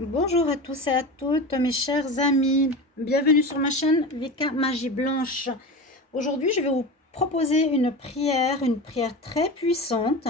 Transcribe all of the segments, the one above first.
Bonjour à tous et à toutes, mes chers amis. Bienvenue sur ma chaîne Vika Magie Blanche. Aujourd'hui, je vais vous proposer une prière très puissante.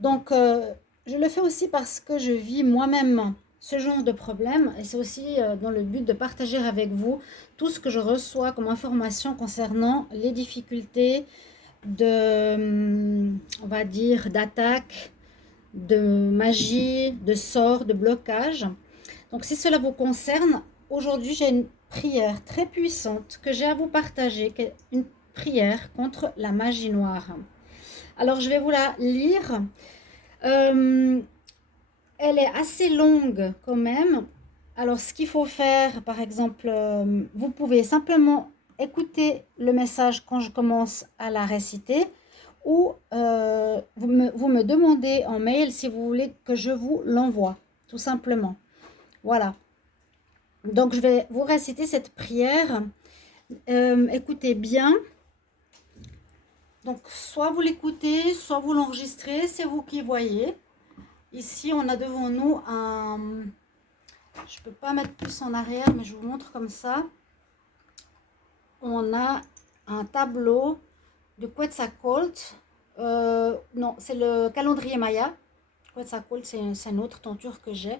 Donc, je le fais aussi parce que je vis moi-même ce genre de problème et c'est aussi dans le but de partager avec vous tout ce que je reçois comme information concernant les difficultés on va dire, d'attaque, de magie, de sorts, de blocage. Donc si cela vous concerne, aujourd'hui j'ai une prière très puissante que j'ai à vous partager, une prière contre la magie noire. Alors je vais vous la lire. Euh, Elle est assez longue quand même. Alors ce qu'il faut faire, par exemple, vous pouvez simplement écouter le message quand je commence à la réciter ou vous me demandez en mail si vous voulez que je vous l'envoie, tout simplement. Voilà. Donc, je vais vous réciter cette prière. Écoutez bien. Donc, soit vous l'écoutez, soit vous l'enregistrez, c'est vous qui voyez. Ici, on a devant nous un... Je ne peux pas mettre plus en arrière, mais je vous montre comme ça. On a un tableau de Quetzalcoatl. Non, c'est le calendrier Maya. Quetzalcoatl, c'est une autre tenture que j'ai.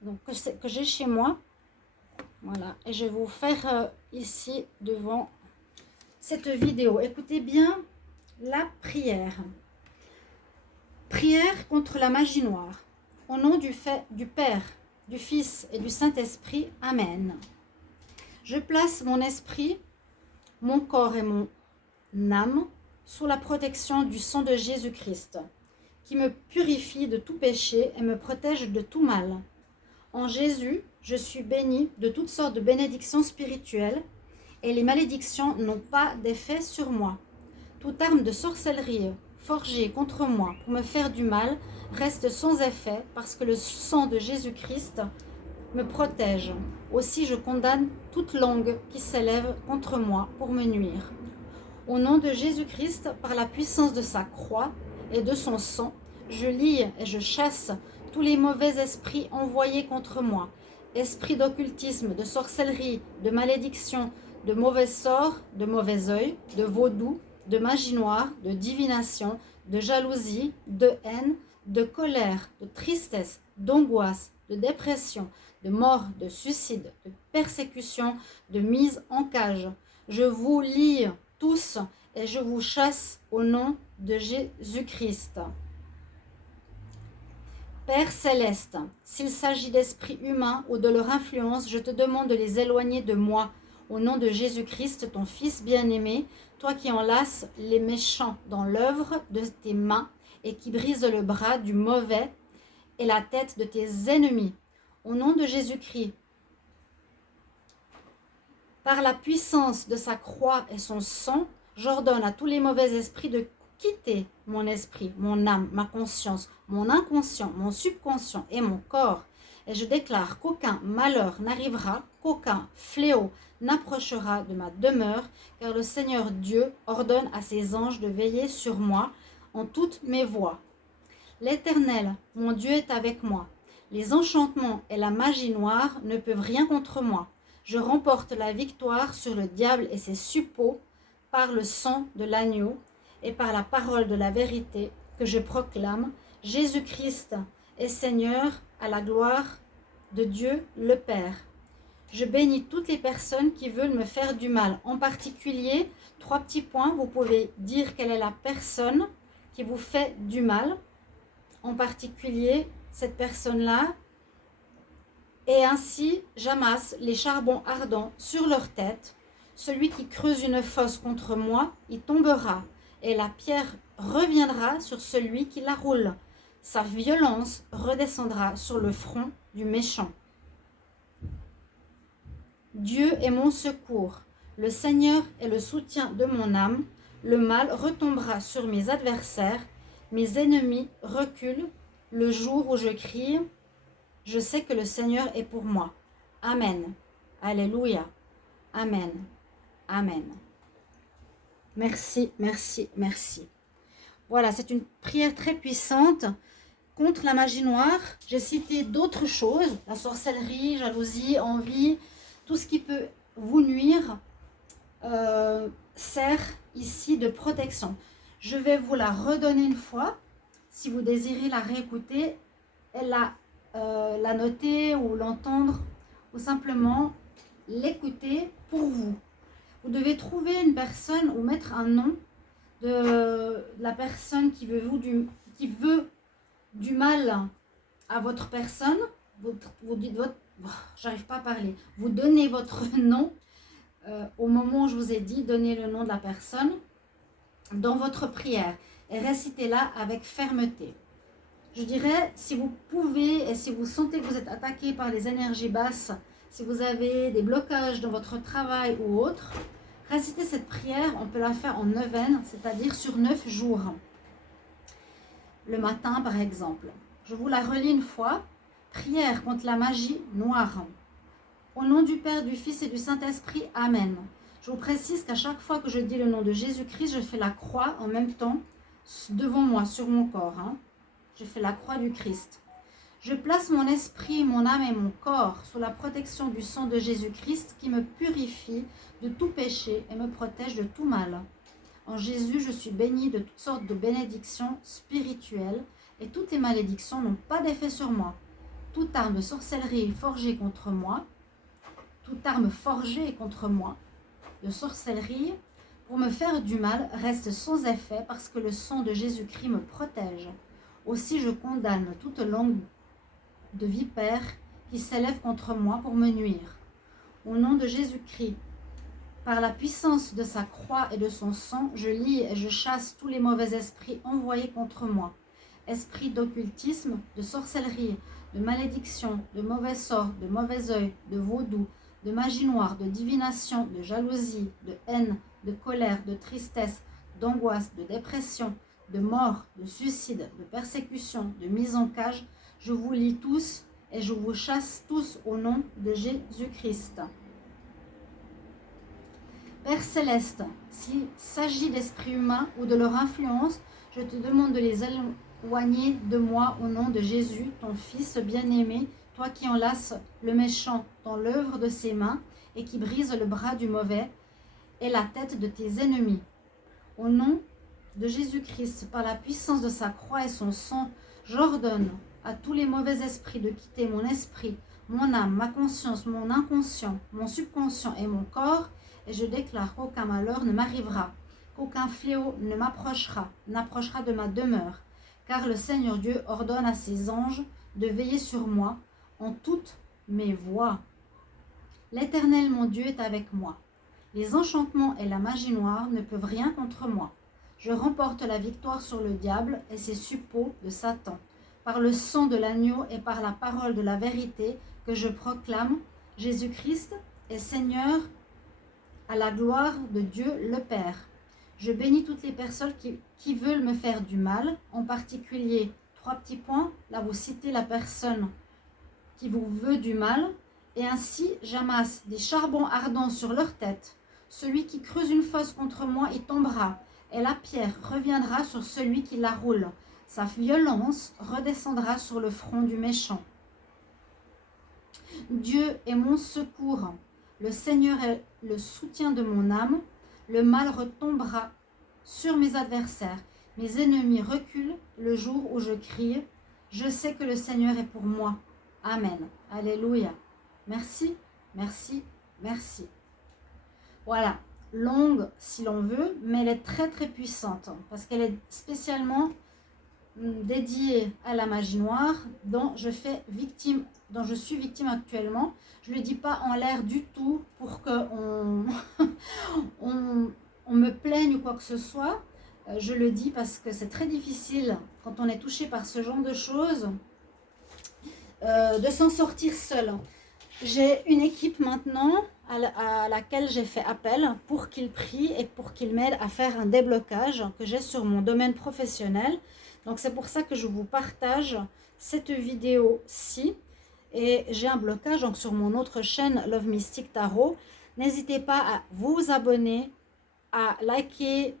Donc, que j'ai chez moi. Voilà. Et je vais vous faire ici devant cette vidéo. Écoutez bien la prière. Prière contre la magie noire. Au nom du Père, du Fils et du Saint-Esprit. Amen. Je place mon esprit, mon corps et mon âme sous la protection du sang de Jésus-Christ, qui me purifie de tout péché et me protège de tout mal. En Jésus, je suis bénie de toutes sortes de bénédictions spirituelles et les malédictions n'ont pas d'effet sur moi. Toute arme de sorcellerie forgée contre moi pour me faire du mal reste sans effet parce que le sang de Jésus-Christ me protège. Aussi je condamne toute langue qui s'élève contre moi pour me nuire. Au nom de Jésus-Christ, par la puissance de sa croix et de son sang, je lie et je chasse tous les mauvais esprits envoyés contre moi, esprits d'occultisme, de sorcellerie, de malédiction, de mauvais sorts, de mauvais œil, de vaudou, de magie noire, de divination, de jalousie, de haine, de colère, de tristesse, d'angoisse, de dépression, de mort, de suicide, de persécution, de mise en cage. Je vous lie tous et je vous chasse au nom de Jésus-Christ. Père céleste, s'il s'agit d'esprits humains ou de leur influence, je te demande de les éloigner de moi. Au nom de Jésus-Christ, ton Fils bien-aimé, toi qui enlaces les méchants dans l'œuvre de tes mains et qui brises le bras du mauvais et la tête de tes ennemis. Au nom de Jésus-Christ, par la puissance de sa croix et son sang, j'ordonne à tous les mauvais esprits de quitter mon esprit, mon âme, ma conscience, mon inconscient, mon subconscient et mon corps. Et je déclare qu'aucun malheur n'arrivera, qu'aucun fléau n'approchera de ma demeure, car le Seigneur Dieu ordonne à ses anges de veiller sur moi en toutes mes voies. L'Éternel, mon Dieu, est avec moi. Les enchantements et la magie noire ne peuvent rien contre moi. Je remporte la victoire sur le diable et ses suppôts par le sang de l'agneau et par la parole de la vérité que je proclame. Jésus-Christ est Seigneur à la gloire de Dieu le Père. Je bénis toutes les personnes qui veulent me faire du mal. En particulier, 3 petits points. Vous pouvez dire quelle est la personne qui vous fait du mal. En particulier, cette personne-là. Et ainsi, j'amasse les charbons ardents sur leur tête. Celui qui creuse une fosse contre moi, y tombera, et la pierre reviendra sur celui qui la roule. Sa violence redescendra sur le front du méchant. Dieu est mon secours. Le Seigneur est le soutien de mon âme. Le mal retombera sur mes adversaires. Mes ennemis reculent le jour où je crie. Je sais que le Seigneur est pour moi. Amen. Alléluia. Amen. Amen. Merci, merci, merci. Voilà, c'est une prière très puissante contre la magie noire. J'ai cité d'autres choses, la sorcellerie, jalousie, envie, tout ce qui peut vous nuire sert ici de protection. Je vais vous la redonner une fois, si vous désirez la réécouter, et la noter ou l'entendre, ou simplement l'écouter pour vous. Vous devez trouver une personne ou mettre un nom de la personne qui veut du mal à votre personne. Vous dites votre... J'arrive pas à parler. Vous donnez votre nom au moment où je vous ai dit, donnez le nom de la personne dans votre prière et récitez-la avec fermeté. Je dirais, si vous pouvez et si vous sentez que vous êtes attaqué par les énergies basses, si vous avez des blocages dans votre travail ou autre, récitez cette prière, on peut la faire en neuvaine, c'est-à-dire sur 9 jours. Le matin, par exemple. Je vous la relis une fois. Prière contre la magie noire. Au nom du Père, du Fils et du Saint-Esprit, Amen. Je vous précise qu'à chaque fois que je dis le nom de Jésus-Christ, je fais la croix en même temps devant moi, sur mon corps. Je fais la croix du Christ. Je place mon esprit, mon âme et mon corps sous la protection du sang de Jésus-Christ qui me purifie de tout péché et me protège de tout mal. En Jésus, je suis bénie de toutes sortes de bénédictions spirituelles et toutes les malédictions n'ont pas d'effet sur moi. Toute arme de sorcellerie forgée contre moi, toute arme forgée contre moi, de sorcellerie, pour me faire du mal, reste sans effet parce que le sang de Jésus-Christ me protège. Aussi je condamne toute langue de vipère qui s'élève contre moi pour me nuire. Au nom de Jésus-Christ, par la puissance de sa croix et de son sang, je lie et je chasse tous les mauvais esprits envoyés contre moi. Esprits d'occultisme, de sorcellerie, de malédiction, de mauvais sort, de mauvais œil, de vaudou, de magie noire, de divination, de jalousie, de haine, de colère, de tristesse, d'angoisse, de dépression, de mort, de suicide, de persécution, de mise en cage, je vous lie tous et je vous chasse tous au nom de Jésus-Christ. Père Céleste, s'il s'agit d'esprits humains ou de leur influence, je te demande de les éloigner de moi au nom de Jésus, ton Fils bien-aimé, toi qui enlaces le méchant dans l'œuvre de ses mains et qui brise le bras du mauvais et la tête de tes ennemis. Au nom de Jésus-Christ, par la puissance de sa croix et son sang, j'ordonne à tous les mauvais esprits de quitter mon esprit, mon âme, ma conscience, mon inconscient, mon subconscient et mon corps, et je déclare qu'aucun malheur ne m'arrivera, qu'aucun fléau ne n'approchera de ma demeure, car le Seigneur Dieu ordonne à ses anges de veiller sur moi en toutes mes voies. L'Éternel mon Dieu est avec moi. Les enchantements et la magie noire ne peuvent rien contre moi. Je remporte la victoire sur le diable et ses suppôts de Satan, par le sang de l'agneau et par la parole de la vérité que je proclame, Jésus-Christ est Seigneur à la gloire de Dieu le Père. Je bénis toutes les personnes qui veulent me faire du mal, en particulier 3 petits points. Là, vous citez la personne qui vous veut du mal, et ainsi j'amasse des charbons ardents sur leur tête. Celui qui creuse une fosse contre moi y tombera, et la pierre reviendra sur celui qui la roule. Sa violence redescendra sur le front du méchant. Dieu est mon secours. Le Seigneur est le soutien de mon âme. Le mal retombera sur mes adversaires. Mes ennemis reculent le jour où je crie. Je sais que le Seigneur est pour moi. Amen. Alléluia. Merci, merci, merci. Voilà, longue si l'on veut, mais elle est très très puissante parce qu'elle est spécialement dédiée à la magie noire dont je suis victime actuellement. Je ne le dis pas en l'air du tout pour qu'on on me plaigne ou quoi que ce soit. Je le dis parce que c'est très difficile quand on est touché par ce genre de choses de s'en sortir seul. J'ai une équipe maintenant à laquelle j'ai fait appel pour qu'ils prient et pour qu'ils m'aident à faire un déblocage que j'ai sur mon domaine professionnel. Donc c'est pour ça que je vous partage cette vidéo-ci. Et j'ai un blocage donc sur mon autre chaîne Love Mystic Tarot. N'hésitez pas à vous abonner, à liker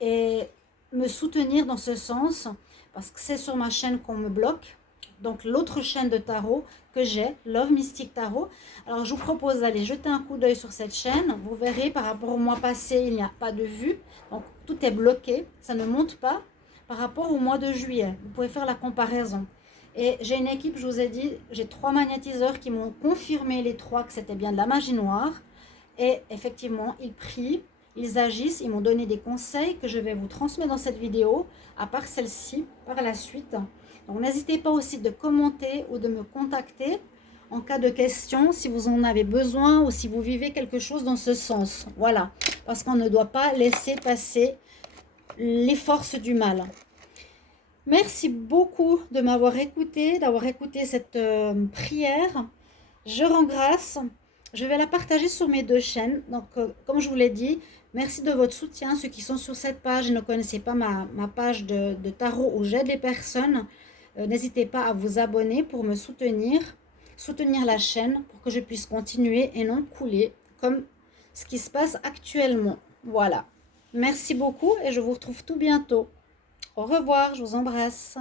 et me soutenir dans ce sens. parce que c'est sur ma chaîne qu'on me bloque. Donc l'autre chaîne de tarot que j'ai, Love Mystic Tarot. Alors je vous propose d'aller jeter un coup d'œil sur cette chaîne. Vous verrez par rapport au mois passé, il n'y a pas de vue. Donc tout est bloqué, ça ne monte pas par rapport au mois de juillet. Vous pouvez faire la comparaison. Et j'ai une équipe, je vous ai dit, j'ai 3 magnétiseurs qui m'ont confirmé les 3 que c'était bien de la magie noire. Et effectivement, ils prient, ils agissent, ils m'ont donné des conseils que je vais vous transmettre dans cette vidéo, à part celle-ci, par la suite. Donc n'hésitez pas aussi de commenter ou de me contacter en cas de question, si vous en avez besoin ou si vous vivez quelque chose dans ce sens. Voilà, parce qu'on ne doit pas laisser passer les forces du mal. Merci beaucoup de m'avoir écouté, d'avoir écouté cette prière. Je rends grâce. Je vais la partager sur mes 2 chaînes. Donc, comme je vous l'ai dit, merci de votre soutien. Ceux qui sont sur cette page et ne connaissaient pas ma page de tarot où j'aide les personnes, n'hésitez pas à vous abonner pour me soutenir la chaîne pour que je puisse continuer et non couler comme ce qui se passe actuellement. Voilà. Merci beaucoup et je vous retrouve tout bientôt. Au revoir, je vous embrasse.